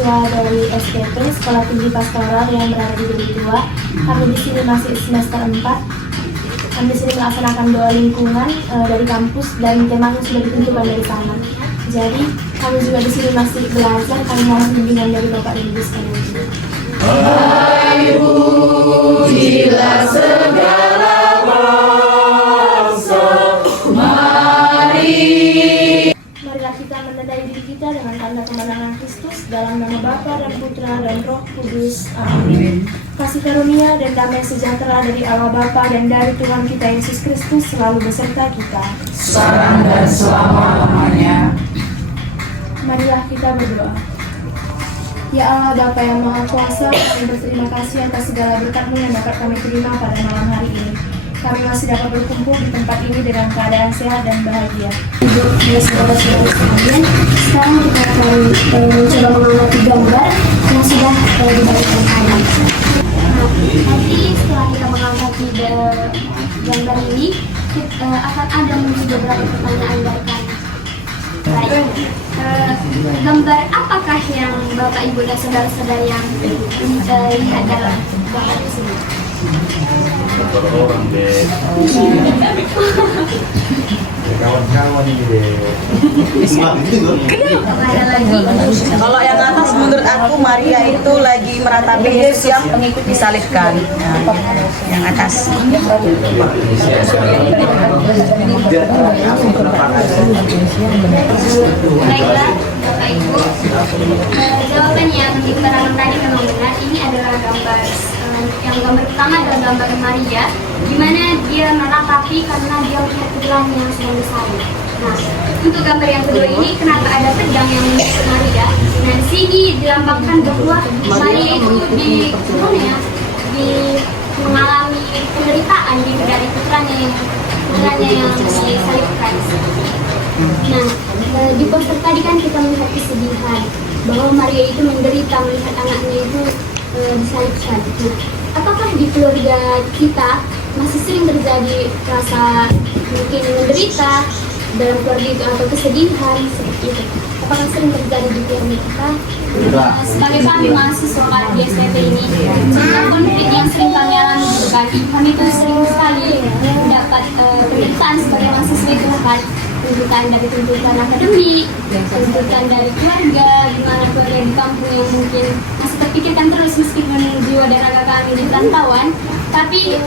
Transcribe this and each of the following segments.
mahasiswa dari SPP Sekolah Tinggi Pastoral yang berada di Deli Tua. Kami di sini masih semester 4. Kami di sini melaksanakan doa lingkungan dari kampus dan temanya sudah ditentukan dari sana. Jadi kami juga di sini masih belajar. Kami mohon bimbingan dari Bapak dan Ibu sekalian. Pujilah segala bangsa, marilah kita menandai diri kita dengan tanda kemenangan Kristus dalam nama Bapa dan Putra dan Roh Kudus. Amin. Kasih karunia dan damai sejahtera dari Allah Bapa dan dari Tuhan kita Yesus Kristus selalu beserta kita. sekarang dan selama-lamanya. Marilah kita berdoa. Ya Allah Bapa yang Maha Kuasa, kami berterima kasih atas segala berkat-Mu yang dapat kami terima pada malam hari ini. Kami masih dapat berkumpul di tempat ini dengan keadaan sehat dan bahagia. Ibu dan saudara-saudara sekalian, sekarang kita akan mencoba mengamati gambar yang sudah dibagikan tadi. Nanti setelah kita mengamati gambar ini, akan ada muncul beberapa pertanyaan dari kami. Baik, gambar apakah yang Bapak, Ibu, dan saudara-saudara yang lihat dalam gambar tersebut? Orang deh, kawan-kawan ini deh. Ada lagi? Kalau yang atas menurut aku Maria itu lagi meratapi Yesus yang disalibkan. Nah, yang atas. Baiklah, Bapak Ibu. Jawabannya yang diterangkan tadi memang benar. Ini adalah gambar yang gambar pertama adalah gambar Maria, di mana dia meratapi karena dia melihat putranya yang sedang disalib. Nah, untuk gambar yang kedua ini kenapa ada pedang yang menusuk Maria? Nah, di sini dilambangkan bahwa Maria itu mengalami penderitaan dari putranya yang disalibkan. Nah, di poster tadi kan kita melihat kesedihan bahwa Maria itu menderita melihat anaknya itu disalibkan. Nah, apakah di keluarga kita masih sering terjadi rasa mungkin menderita dalam keluarga itu atau kesedihan seperti itu? Apakah sering terjadi di keluarga kita? Sebagai kami mahasiswa di SMP ini, konflik yang sering kami alami juga, kami itu sering sekali mendapat penderitaan sebagai mahasiswa itu kan, tuntutan dari tuntutan akademik, tuntutan dari keluarga, gimana keluarga di kampung yang mungkin masih terpikirkan terus meskipun jiwa dan raga kami di perantauan, tapi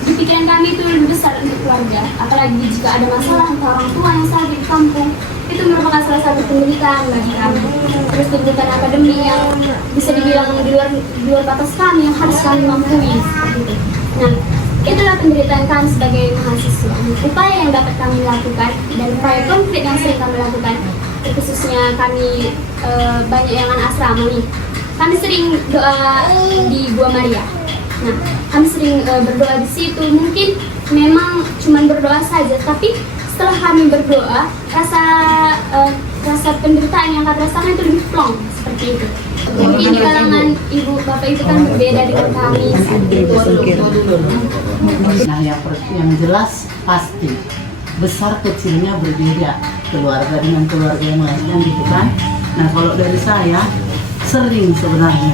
di pikiran kami itu lebih besar untuk keluarga, apalagi jika ada masalah untuk orang tua yang sakit di kampung, itu merupakan salah satu penderitaan bagi kami. Terus tuntutan akademik yang bisa dibilang di luar batas kami yang harus kami mampuin seperti itu. Nah, itulah penderitaan kami sebagai mahasiswa. Upaya yang dapat kami lakukan dan upaya konkret yang sering kami lakukan, khususnya kami banyak yang anak asrama nih. Kami sering doa di Gua Maria. Nah, kami sering berdoa di situ. Mungkin memang cuma berdoa saja, tapi setelah kami berdoa, rasa penderitaan yang kami rasakan itu lebih plong seperti itu. Mungkin di kalangan ibu bapak itu kan berbeda dengan kami. Nah, yang jelas pasti besar kecilnya berbeda, keluarga dengan keluarga yang lainnya gitu kan. Nah, kalau dari saya sering sebenarnya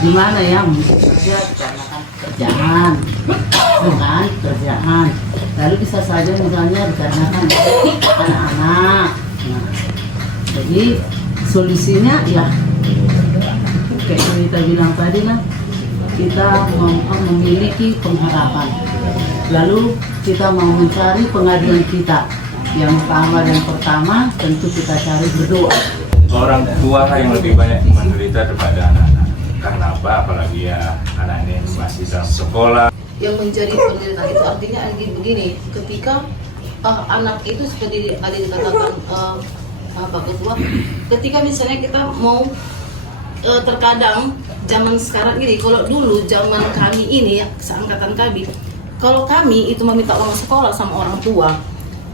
gimana ya, mungkin saja dikarenakan pekerjaan, bukan kerjaan, lalu bisa saja misalnya dikarenakan anak-anak. Nah, jadi solusinya ya kayak kita bilang tadi lah, kita memiliki pengharapan, lalu kita mau mencari pengaduan kita. Yang pertama tentu kita cari berdoa. Orang tua yang lebih banyak menderita daripada anak-anak. Karena apa? Apalagi ya anak ini masih dalam sekolah. Yang menjadi penderitaan itu artinya begini, ketika anak itu seperti tadi dikatakan Pak Ketua, ketika misalnya kita mau terkadang zaman sekarang ini, kalau dulu zaman kami ini, seangkatan kami, kalau kami itu meminta uang sekolah sama orang tua,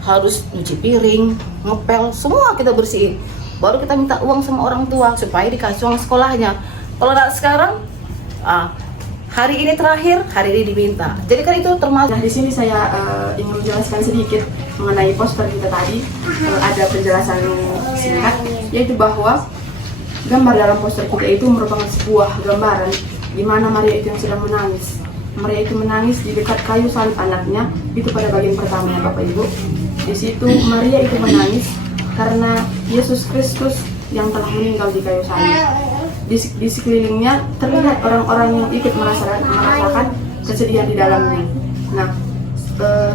harus nyuci piring, ngepel, semua kita bersihin, baru kita minta uang sama orang tua supaya dikasih uang sekolahnya. Kalau sekarang hari ini terakhir, hari ini diminta. Jadi kan itu termasuk. Nah, di sini saya ingin menjelaskan sedikit mengenai poster kita tadi. Ada penjelasan singkat, yaitu bahwa gambar dalam poster kita itu merupakan sebuah gambaran di mana Maria itu yang sedang menangis. Maria itu menangis di dekat kayu salib anaknya, itu pada bagian pertama ya Bapak Ibu. Di situ Maria itu menangis karena Yesus Kristus yang telah meninggal di kayu salib. Di sekelilingnya terlihat orang-orang yang ikut merasakan kesedihan di dalamnya. Nah,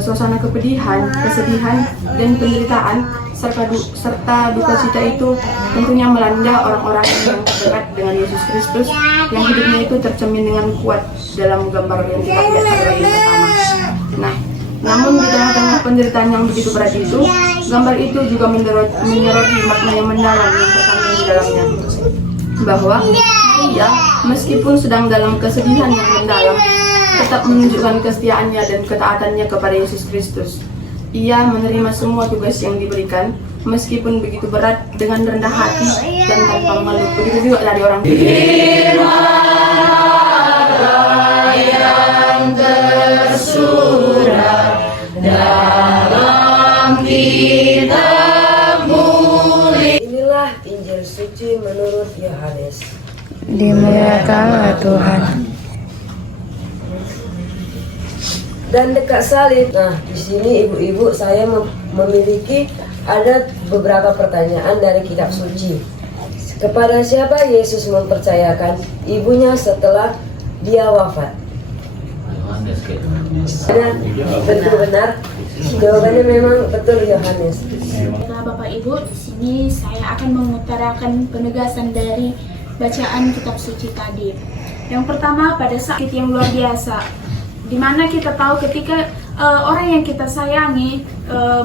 suasana kepedihan, kesedihan, dan penderitaan serta duka cita itu tentunya melanda orang-orang yang dekat dengan Yesus Kristus yang hidupnya itu tercermin dengan kuat dalam gambar yang kita lihat pada yang pertama. Nah, namun di tengah-tengah penderitaan yang begitu berat itu, gambar itu juga menyoroti makna yang mendalam yang terkandung di dalamnya, bahwa Maria meskipun sedang dalam kesedihan yang mendalam tetap menunjukkan kesetiaannya dan ketaatannya kepada Yesus Kristus. Ia menerima semua tugas yang diberikan, meskipun begitu berat, dengan rendah hati dan tanpa malu. Begitu juga dari orang yang tersurat dalam kitab mulia. Inilah Injil suci menurut Yohanes. Dimuliakanlah Tuhan. Dan dekat salib. Nah, di sini ibu-ibu saya memiliki ada beberapa pertanyaan dari kitab suci. Kepada siapa Yesus mempercayakan ibunya setelah dia wafat? Betul benar. Jawabannya memang betul Yohanes. Nah, Bapak Ibu, di sini saya akan mengutarakan penegasan dari bacaan kitab suci tadi. Yang pertama, pada sakit yang luar biasa, di mana kita tahu ketika orang yang kita sayangi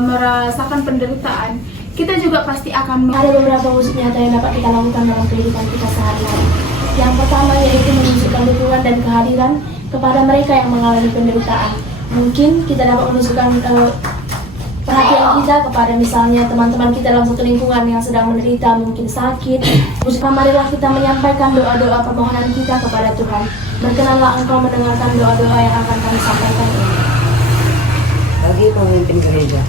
merasakan penderitaan, kita juga pasti akan Ada beberapa wujud nyata yang dapat kita lakukan dalam kehidupan kita sehari-hari. Yang pertama yaitu menunjukkan dukungan dan kehadiran kepada mereka yang mengalami penderitaan. Mungkin kita dapat menunjukkan perhatian kita kepada misalnya teman-teman kita dalam satu lingkungan yang sedang menderita, mungkin sakit. Marilah kita menyampaikan doa-doa permohonan kita kepada Tuhan. Berkenanlah Engkau mendengarkan doa-doa yang akan kami sampaikan ini. Bagi pemimpin gereja,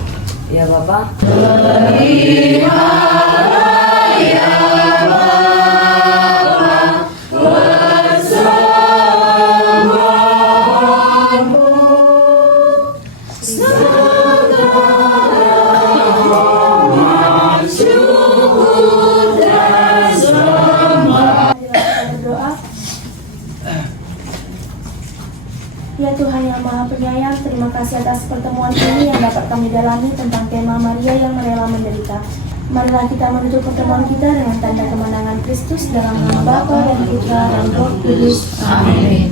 ya Bapak. Ya Tuhan yang Maha Penyayang, terima kasih atas pertemuan ini yang dapat kami dalami tentang tema Maria yang rela menderita. Marilah kita menutup pertemuan kita dengan tanda kemenangan Kristus dalam nama Bapa dan Putra dan Roh Kudus. Amin.